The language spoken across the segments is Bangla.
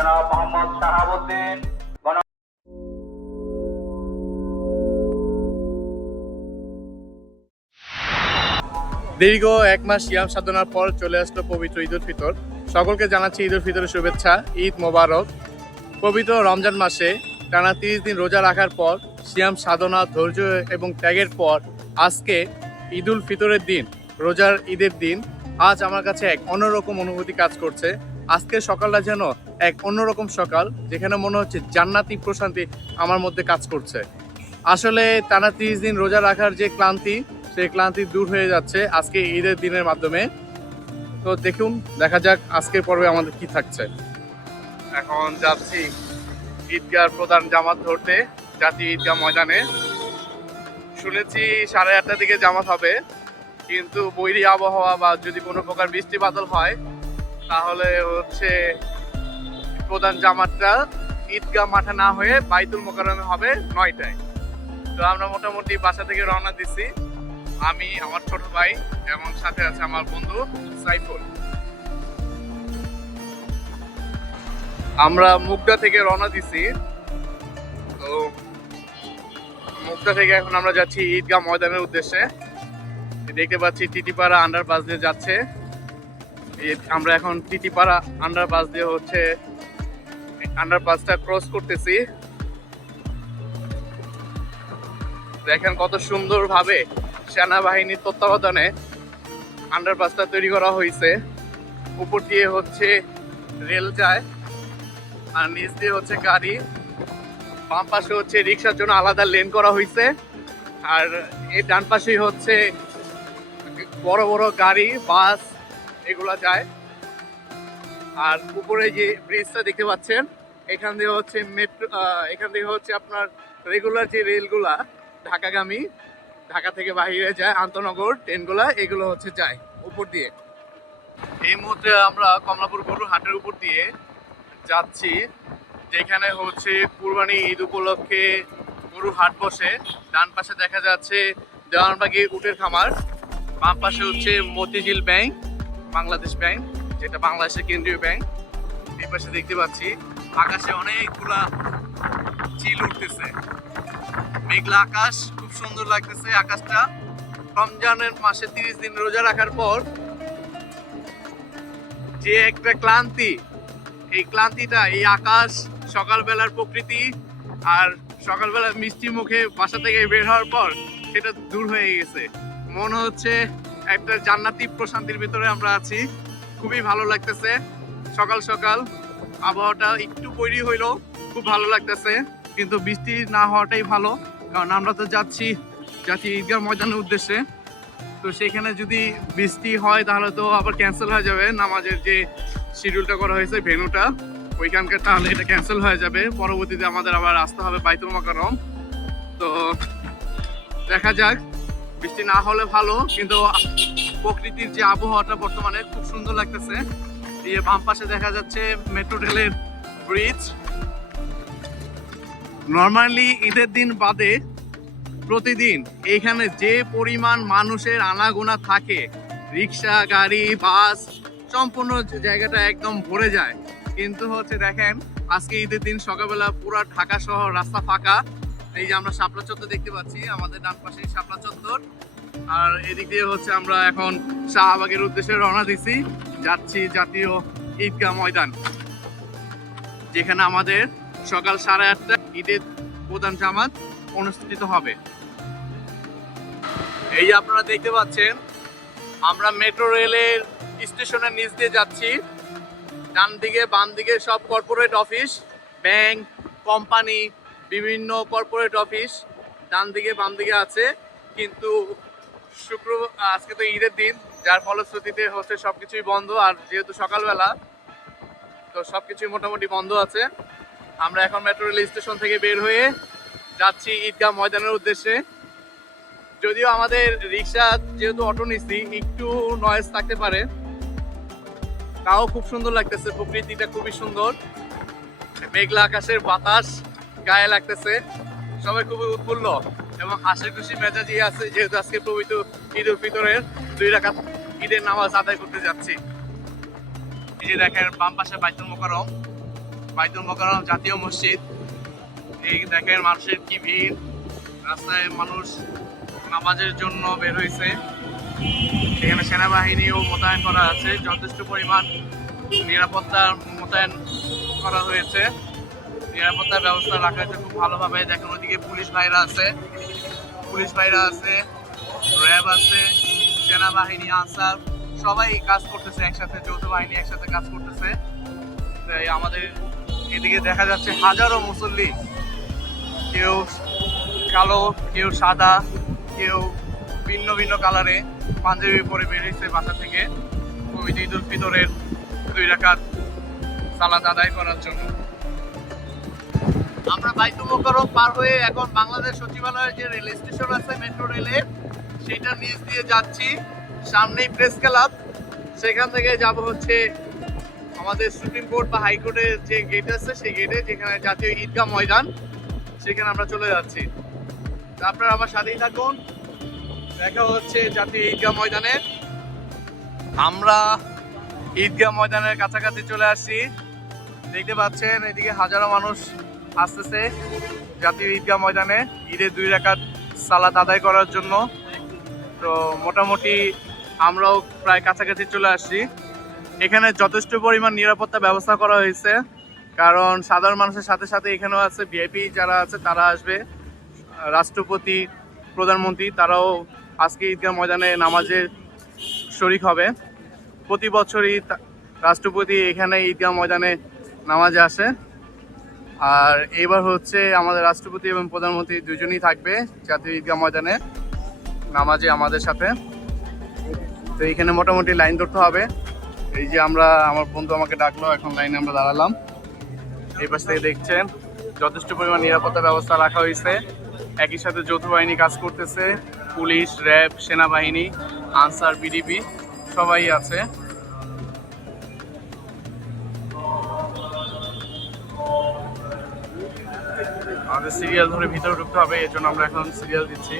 জনাব মোহাম্মদ শাহাবুদ্দিন। দীর্ঘ এক মাস সিয়াম সাধনার পর চলে আসলো পবিত্র ঈদ উল ফিতর। সকলকে জানাচ্ছি ঈদ উল ফিতরের শুভেচ্ছা, ঈদ মোবারক। পবিত্র রমজান মাসে টানা 30 দিন রোজা রাখার পর সিয়াম সাধনা, ধৈর্য এবং ত্যাগের পর আজকে ঈদ উল ফিতরের দিন, রোজার ঈদের দিন। আজ আমার কাছে এক অন্যরকম অনুভূতি কাজ করছে। আজকের সকালটা যেন এক অন্যরকম সকাল, যেখানে মনে হচ্ছে জান্নাতি প্রশান্তি আমার মধ্যে কাজ করছে। আসলে টানা 30 দিন রোজা রাখার যে ক্লান্তি, সেই ক্লান্তি দূর হয়ে যাচ্ছে আজকে ঈদের দিনের মাধ্যমে। তো দেখা যাক আজকের পর্বে আমাদের কি থাকছে। এখন যাচ্ছি ঈদগাহর প্রধান জামাত ধরতে, জাতীয় ঈদগাহ ময়দানে। শুনেছি 8:30টার দিকে জামাত হবে, কিন্তু বৈরী আবহাওয়া বা যদি কোনো প্রকার বৃষ্টি বাদল হয় তাহলে প্রধান জামাতটা ঈদগাহ মাঠে না হয়ে বাইতুল মোকাররমে হবে 9টায়। তো আমরা মোটামুটি বাসা থেকে রওনা দিছি, আমি, আমার ছোট ভাই এবং সাথে আছে আমার বন্ধু সাইফুল। আমরা মুগদা থেকে রওনা দিছি। তো মুগদা থেকে এখন আমরা যাচ্ছি ঈদগাহ ময়দানের উদ্দেশ্যে। দেখতে পাচ্ছি টিটিপাড়া আন্ডারপাস দিয়ে যাচ্ছে। আমরা এখন টিটিপাড়া আন্ডারপাস দিয়ে আন্ডারপাসটা ক্রস করতেছি। দেখেন কত সুন্দরভাবে সেনাবাহিনীর তত্ত্বাবধানে আন্ডারপাসটা তৈরি করা হয়েছে। উপর দিয়ে রেল যায় আর নিচ দিয়ে গাড়ি। বাম পাশে রিক্সার জন্য আলাদা লেন করা হয়েছে, আর এই ডান পাশেই বড় বড় গাড়ি, বাস এগুলা যায়। আর উপরে যে ব্রিজটা দেখতে পাচ্ছেন, এখান দিয়ে মেট্রো, এখান থেকে আপনার রেগুলার যে রেলগুলা ঢাকাগামী, ঢাকা থেকে বাইরে যায় আন্তনগর ট্রেনগুলা, এগুলো যায় উপর দিয়ে। এই মুহূর্তে আমরা কমলাপুর গরুর হাটের উপর দিয়ে যাচ্ছি, যেখানে কুরবানি ঈদ উপলক্ষে গরুর হাট বসে। ডান পাশে দেখা যাচ্ছে দেওয়ানবাগি উটের খামার, বাম পাশে মতিঝিল ব্যাংক, বাংলাদেশ ব্যাংক, যেটা বাংলাদেশের কেন্দ্রীয় ব্যাংক। এই পাশে দেখতে পাচ্ছি আকাশে অনেকগুলা চিল উঠতেছে, মেঘলা আকাশ, খুব সুন্দর লাগতেছে আকাশটা। রমজানের মাসে 30 দিন রোজা রাখার পর যে একটা ক্লান্তি, এই ক্লান্তিটা, এই আকাশ, সকালবেলার প্রকৃতি আর সকালবেলা মিষ্টি মুখে বাসা থেকে বের হওয়ার পর সেটা দূর হয়ে গেছে। মনে হচ্ছে একটা জান্নাতি প্রশান্তির ভিতরে আমরা আছি। খুবই ভালো লাগতেছে। সকাল সকাল আবহাওয়াটা একটু বৈরী হইলেও খুব ভালো লাগতেছে, কিন্তু বৃষ্টি না হওয়াটাই ভালো, কারণ আমরা তো যাচ্ছি জাতীয় ঈদগাহ ময়দানের উদ্দেশ্যে। তো সেখানে যদি বৃষ্টি হয় তাহলে তো আবার ক্যান্সেল হয়ে যাবে নামাজের যে শিডিউলটা করা হয়েছে, ভেন্যুটা ওইখানকার, তাহলে এটা ক্যান্সেল হয়ে যাবে। পরবর্তীতে আমাদের আবার আসতে হবে বাইতুল মোকাররম। তো দেখা যাক, বৃষ্টি না হলে ভালো, কিন্তু প্রকৃতির যে আবহাওয়াটা বর্তমানে খুব সুন্দর লাগতেছে। দিয়ে বাম পাশে দেখা যাচ্ছে মেট্রো রেলের ব্রিজ। নর্মালি ঈদের দিন বাদে প্রতিদিন এইখানে যে পরিমাণ মানুষের আনাগোনা থাকে, রিক্সা, গাড়ি, বাস, সম্পূর্ণ জায়গাটা একদম ভরে যায়। কিন্তু দেখেন আজকে ঈদের দিন সকালবেলা পুরো ঢাকা শহর রাস্তা ফাঁকা। এই যে আমরা শাপলা চত্বর দেখতে পাচ্ছি, আমাদের ডান পাশেই শাপলা চত্বর। আর এদিক দিয়ে আমরা এখন শাহবাগের উদ্দেশ্যে রওনা দিছি, যাচ্ছি জাতীয় ঈদগাহ ময়দান, যেখানে আমাদের সকাল 8:30 ঈদের প্রধান জামাত অনুষ্ঠিত হবে। এই যে আপনারা দেখতে পাচ্ছেন, আমরা মেট্রো রেলের স্টেশনের নিচ দিয়ে যাচ্ছি। ডান দিকে বাম দিকে সব কর্পোরেট অফিস, ব্যাংক, কোম্পানি, বিভিন্ন কর্পোরেট অফিস ডান দিকে বাম দিকে আছে। কিন্তু আজকে তো ঈদের দিন, যার ফলশ্রুতিতে সবকিছুই বন্ধ। আর যেহেতু সকালবেলা, তো সবকিছুই মোটামুটি বন্ধ আছে। আমরা এখন মেট্রো রেল স্টেশন থেকে বের হয়ে যাচ্ছি ঈদগাহ ময়দানের উদ্দেশ্যে। যদিও আমাদের রিক্সা, যেহেতু অটো নিচ্ছি, একটু নয়েজ থাকতে পারে, তাও খুব সুন্দর লাগতেছে। প্রকৃতিটা খুবই সুন্দর, মেঘলা আকাশের বাতাস গায়ে লাগতেছে। সবাই খুবই উৎফুল্ল এবং হাসি খুশি মেজাজি আছে, যেহেতু আজকে পবিত্র ঈদ উল ফিতরের 2 রাকাত ঈদের নামাজ আদায় করতে যাচ্ছি। এই যে দেখেন বাম পাশে বাইতুল মোকাররম, বাইতুল মোকাররম জাতীয় মসজিদ। এই দেখেন মানুষের কি ভিড়, রাস্তায় মানুষ নামাজের জন্য বের হয়েছে। এখানে সেনাবাহিনীও মোতায়েন করা আছে, যথেষ্ট পরিমাণ নিরাপত্তা মোতায়েন করা হয়েছে, নিরাপত্তার ব্যবস্থা রাখা হয়েছে খুব ভালোভাবে। দেখেন ওদিকে পুলিশ ভাইরা আছে, র্যাব আছে, সেনাবাহিনী, আনসার সবাই কাজ করতেছে একসাথে, যৌথ বাহিনী একসাথে কাজ করতেছে। তাই আমাদের এদিকে দেখা যাচ্ছে হাজারো মুসল্লি, কেউ কালো, কেউ সাদা, কেউ ভিন্ন ভিন্ন কালারে পাঞ্জাবি পরে বেরিয়েছে বাসা থেকে পবিত্র ঈদ উল ফিতরের 2 রাকাত সালাত আদায় করার জন্য। আমরা বাইতুল মোকাররম পার হয়ে এখন বাংলাদেশ সচিবালয়ের যে রেল স্টেশন আছে মেট্রো রেলের, সেইটার নিচ দিয়ে যাচ্ছি। সামনেই প্রেস ক্লাব, সেখান থেকে যাব হচ্ছে আমাদের সুপ্রিম কোর্ট বা হাইকোর্টের যে গেট আছে সেই গেটে, যেখানে জাতীয় ঈদগাহ ময়দান, সেখানে আমরা চলে যাচ্ছি। আপনারা আমার সাথেই থাকুন, দেখা হচ্ছে জাতীয় ঈদগাহ ময়দানে। আমরা ঈদগাহ ময়দানের কাছাকাছি চলে আসছি, দেখতে পাচ্ছেন এদিকে হাজারো মানুষ আসতেছে জাতীয় ঈদগাহ ময়দানে ঈদের 2 রাকাত সালাত আদায় করার জন্য। তো মোটামুটি আমরাও প্রায় কাছাকাছি চলে আসছি। এখানে যথেষ্ট পরিমাণ নিরাপত্তা ব্যবস্থা করা হয়েছে, কারণ সাধারণ মানুষের সাথে সাথে এখানেও আছে ভিআইপি যারা আছে, তারা আসবে, রাষ্ট্রপতি, প্রধানমন্ত্রী, তারাও আজকে ঈদগাহ ময়দানে নামাজে শরিক হবে। প্রতি বছরই রাষ্ট্রপতি এখানে ঈদগাহ ময়দানে নামাজে আসে, আর এবার হচ্ছে আমাদের রাষ্ট্রপতি এবং প্রধানমন্ত্রী দুজনেই থাকবে জাতীয় ঈদগাহ ময়দানে নামাজে আমাদের সাথে। তো এইখানে মোটামুটি লাইন ধরতে হবে। এই যে আমার বন্ধু আমাকে ডাকলো, এখন লাইনে আমরা দাঁড়ালাম। এই পাশ থেকে দেখছেন যথেষ্ট পরিমাণ নিরাপত্তা ব্যবস্থা রাখা হয়েছে, একই সাথে যৌথ বাহিনী কাজ করতেছে, পুলিশ, র্যাব, সেনাবাহিনী, আনসার, বিডিপি সবাই আছে। আমাদের সিরিয়াল ধরে ভিতরে ঢুকতে হবে, এর জন্য আমরা এখন সিরিয়াল দিচ্ছি।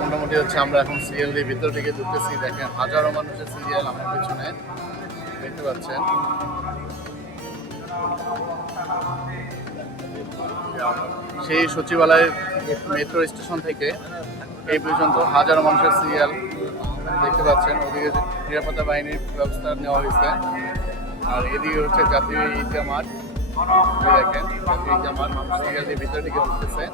মোটামুটি হচ্ছে আমরা এখন সিরিয়াল দিয়ে ভিতর দিকে ঢুকতেছি। দেখেন হাজারো মানুষের সিরিয়াল আমার পেছনে দেখতে পাচ্ছেন। সেই সচিবালয়ের মেট্রো স্টেশন থেকে এই পর্যন্ত হাজারো মানুষের সিরিয়াল দেখতে পাচ্ছেন। ওদিকে নিরাপত্তা বাহিনীর ব্যবস্থা নেওয়া হয়েছে, আর এদিকে হচ্ছে জাতীয় ঈদগাহ মাঠ। দেখেন জাতীয় ঈদগাহ মাঠ, মানুষ সিরিয়াল দিয়ে ভিতর দিকে ঢুকতেছে।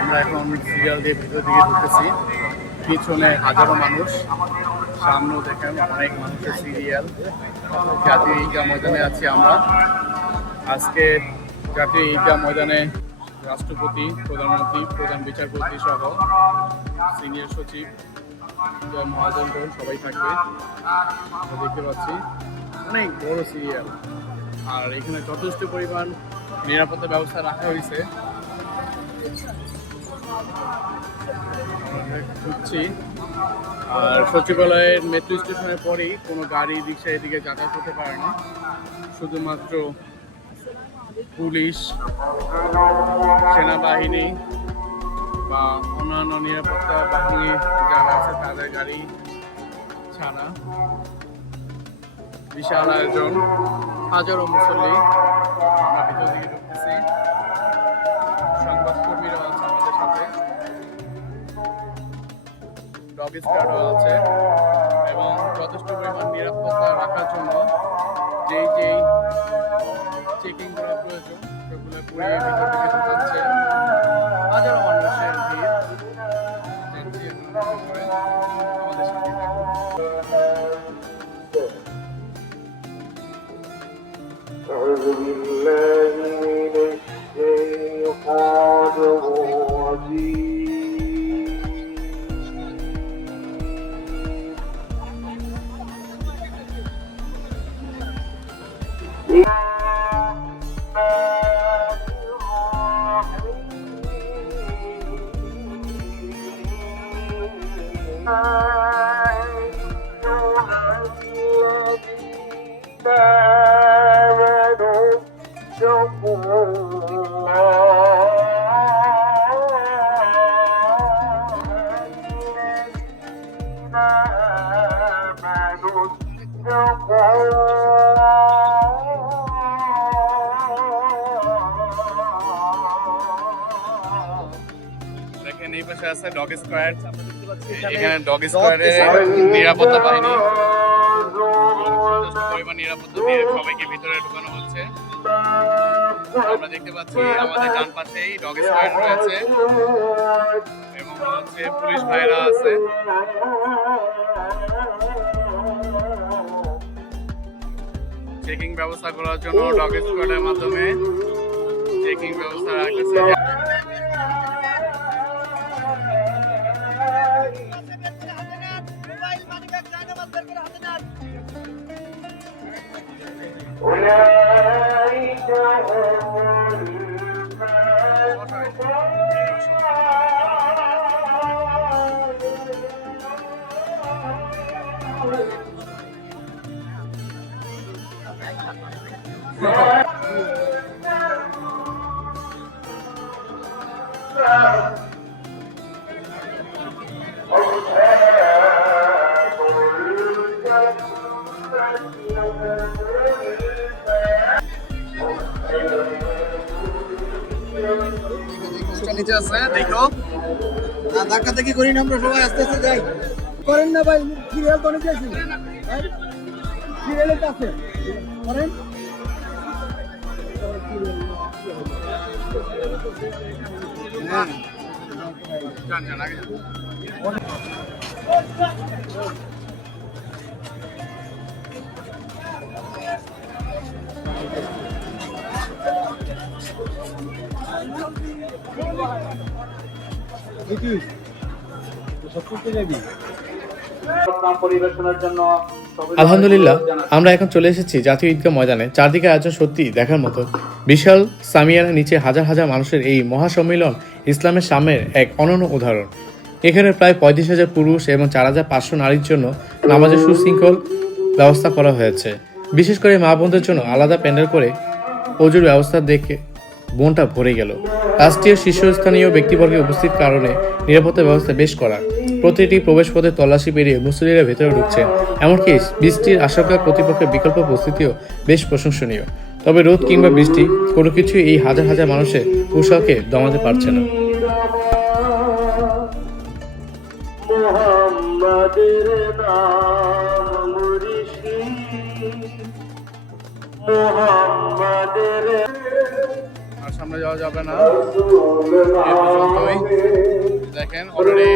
আমরা এখন সিরিয়াল দিয়ে ভিতর দিকে ঢুকতেছি। পিছনে হাজারো মানুষ, সামনেও দেখেন অনেক মানুষের সিরিয়াল। জাতীয় ঈদগাহ ময়দানে আছি আমরা। আজকে জাতীয় ঈদগাহ ময়দানে রাষ্ট্রপতি, প্রধানমন্ত্রী, প্রধান বিচারপতি সহ সিনিয়র সচিব, মহাজন সবাই থাকবে। দেখতে পাচ্ছি অনেক বড় সিরিয়াল, আর এখানে যথেষ্ট পরিমাণ নিরাপত্তা ব্যবস্থা রাখা হয়েছে। ঘুরছি, আর সচিবালয়ের মেট্রো স্টেশনের পরেই কোনো গাড়ি রিক্সা এদিকে যাতায়াত করতে পারে না, শুধুমাত্র পুলিশ, সেনাবাহিনী বা অন্যান্য নিরাপত্তা বাহিনী যারা আছে তাদের গাড়ি ছাড়া। বিশাল আয়োজন, হাজারো মুসল্লি। আমরা ভিতর দিকে ঢুকতেছি, সংবাদকর্মীরা আছে আমাদের সাথে, ডগ স্কোয়াডও আছে, এবং যথেষ্ট পরিমাণ নিরাপত্তা রাখার জন্য যেই চেকিং করা প্রয়োজন সেগুলো করে ভিতর দিকে ঢুকাচ্ছে। হাজারো মানুষের ভিড়, আমাদের সাথে থাকুন। أعوذ بالله من الشيطان الرجيم এই পাশে আছে ডগ স্কোয়ার। এখানে ডগ স্কোয়ারে নিরাপত্তা বাহিনী যথেষ্ট পরিমাণ নিরাপত্তা দিয়ে সবাইকে ভিতরে ঢোকানো হচ্ছে। আমরা দেখতে পাচ্ছি আমাদের ডান পাশেই ডগ স্কোয়ার রয়েছে এবং হচ্ছে পুলিশ ভাইরা আছে। চেকিং ব্যবস্থা করার জন্য ডগ স্কোয়াডের মাধ্যমে চেকিং ব্যবস্থা রাখতেছে। أولئك নিচে আছে দেখো। ধাক্কা দেখি করি না, আমরা সবাই আস্তে আস্তে যাই। করেন না ভাই, সিরিয়াল তো অনেক গেছি সিরিয়ালের কাছে করেন। আলহামদুলিল্লাহ, আমরা এখন চলে এসেছি জাতীয় ঈদগাহ ময়দানে। চারদিকে আয়োজন সত্যি দেখার মতো। বিশাল সামিয়ার নিচে হাজার হাজার মানুষের এই মহাসম্মিলন ইসলামের সামনের এক অনন্য উদাহরণ। এখানে প্রায় 35,000 পুরুষ এবং 4,500 নারীর জন্য নামাজের সুশৃঙ্খল ব্যবস্থা করা হয়েছে। বিশেষ করে মা বোনদের জন্য আলাদা প্যান্ডেল করে অজুর ব্যবস্থা দেখে মনটা ভরে গেল। রাষ্ট্রীয় শীর্ষস্থানীয় ব্যক্তিবর্গের উপস্থিত কারণে নিরাপত্তা ব্যবস্থা বেশ করা। প্রতিটি প্রবেশপথে তল্লাশি পেরিয়ে মুসল্লিরা ভেতরে ঢুকছেন। এমনকি বৃষ্টির আশঙ্কা কর্তৃপক্ষের বিকল্প প্রস্তুতিও বেশ প্রশংসনীয়। তবে রোদ কিংবা বৃষ্টি কোনো কিছুই এই হাজার হাজার মানুষের উৎসাহকে দমাতে পারছে না। মুহাম্মাদের নাম মুর্শিদ, মুহাম্মাদের আর সামনে যাওয়া যাবে না। রাসূল দেখেন অলরেডি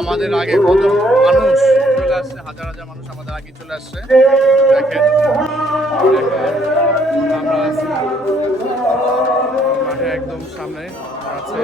আমাদের আগে কত মানুষ চলে আসছে, হাজার হাজার মানুষ আমাদের আগে চলে আসছে। দেখেন আমরা আছি মাঠে একদম সামনে আছে।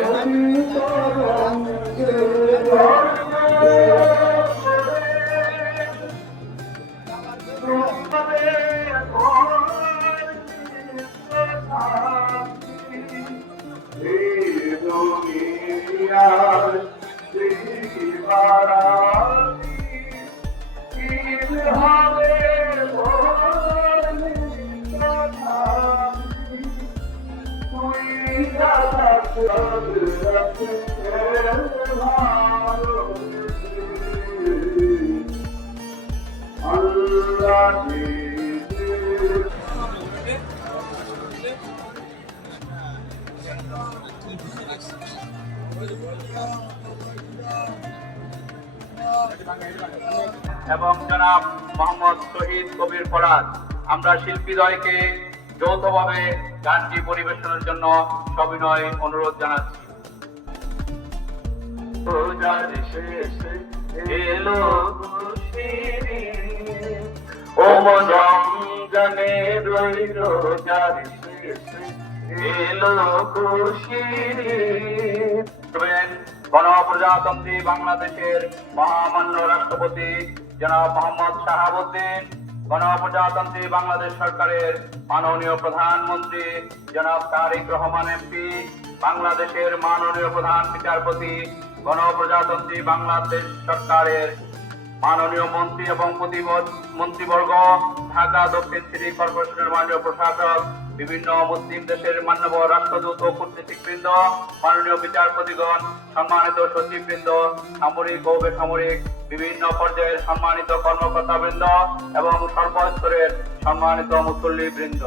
এবং জনাব মোহাম্মদ শহীদ কবির ফরাজ, আমরা শিল্পীদ্বয়কে যৌথভাবে গানটি পরিবেশনের জন্য সবিনয় অনুরোধ জানাচ্ছি। রোজার শেষে এলো ও রমজানে রইল, রোজার শেষে এলো খুশির। গণপ্রজাতন্ত্রী বাংলাদেশের মহামান্য রাষ্ট্রপতি জনাব মোহাম্মদ শাহাবুদ্দিন, গণপ্রজাতন্ত্রী বাংলাদেশ সরকারের মাননীয় প্রধানমন্ত্রী জনাব তারেক রহমান এমপি, বাংলাদেশের মাননীয় প্রধান বিচারপতি, গণপ্রজাতন্ত্রী বাংলাদেশ সরকারের মাননীয় মন্ত্রী এবং মন্ত্রীবর্গ, ঢাকা দক্ষিণ সিটি কর্পোরেশনের মাননীয় প্রশাসক, বিভিন্ন মুসলিম দেশের মান্যবর রাষ্ট্রদূত ও কূটনীতিকবৃন্দ, মাননীয় বিচারপতিগণ, সম্মানিত সচিববৃন্দ, সামরিক ও বেসামরিক বিভিন্ন পর্যায়ের সম্মানিত কর্মকর্তাবৃন্দ এবং সর্বস্তরের সম্মানিত মুসল্লিবৃন্দ।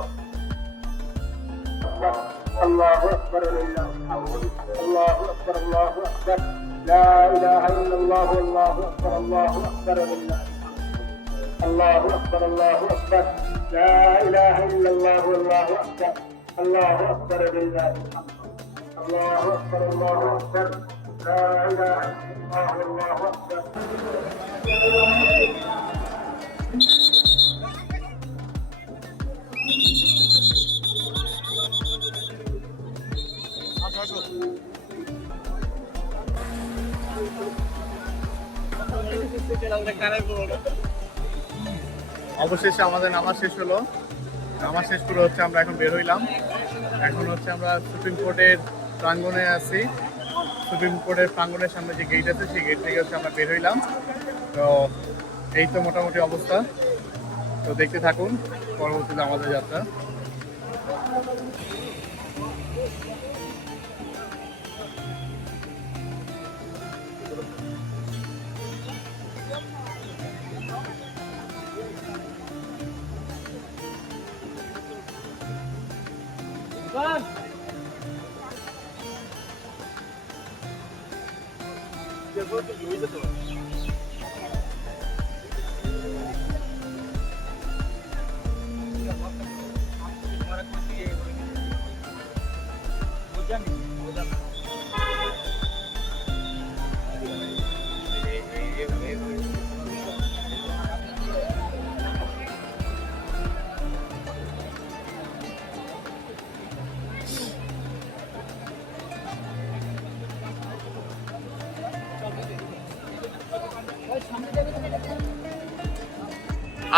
আল্লাহু আকবার, আল্লাহু আকবার, আল্লাহু আকবার। لا إله إلا الله والله أكبر الله أكبر لله الله أكبر الله أكبر لا إله إلا الله والله أكبر الله أكبر لله الله أكبر الله أكبر لا إله إلا الله والله أكبر অবশেষে আমাদের নামাজ শেষ হলো। নামাজ শেষ করে হচ্ছে আমরা এখন বের হইলাম। এখন হচ্ছে আমরা সুপ্রিম কোর্টের প্রাঙ্গণে আছি। সুপ্রিম কোর্টের প্রাঙ্গণের সামনে যে গেট আছে সেই গেট থেকে হচ্ছে আমরা বের হইলাম। তো এই তো মোটামুটি অবস্থা। তো দেখতে থাকুন পরবর্তীতে আমাদের যাত্রা।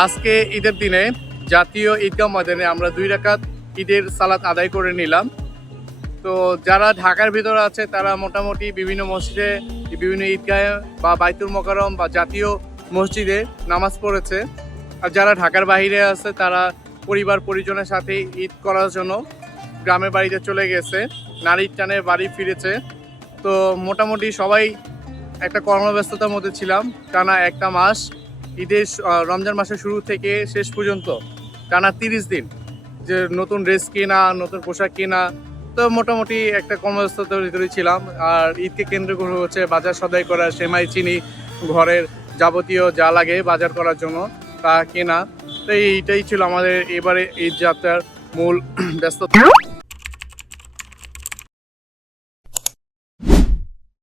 আজকে ঈদের দিনে জাতীয় ঈদগাহ ময়দানে আমরা 2 রাকাত ঈদের সালাত আদায় করে নিলাম। তো যারা ঢাকার ভিতরে আছে তারা মোটামুটি বিভিন্ন মসজিদে, বিভিন্ন ঈদগাহে বা বাইতুল মোকাররম বা জাতীয় মসজিদে নামাজ পড়েছে। আর যারা ঢাকার বাইরে আছে তারা পরিবার পরিজনের সাথে ঈদ করার জন্য গ্রামের বাড়িতে চলে গেছে, নারীর টানে বাড়ি ফিরেছে। তো মোটামুটি সবাই একটা কর্মব্যস্ততার মধ্যে ছিলাম। টানা একটা মাস, ঈদের রমজান মাসের শুরু থেকে শেষ পর্যন্ত টানা 30 দিন যে নতুন ড্রেস কেনা, নতুন পোশাক কেনা, তো মোটামুটি একটা কর্মব্যস্ততার ভিতরে ছিলাম। আর ঈদকে কেন্দ্র করে হচ্ছে বাজার সদাই করা, সেমাই চিনি, ঘরের যাবতীয় যা লাগে বাজার করার জন্য তা কেনা। তো এইটাই ছিল আমাদের এবারে ঈদ যাত্রার মূল ব্যস্ততা।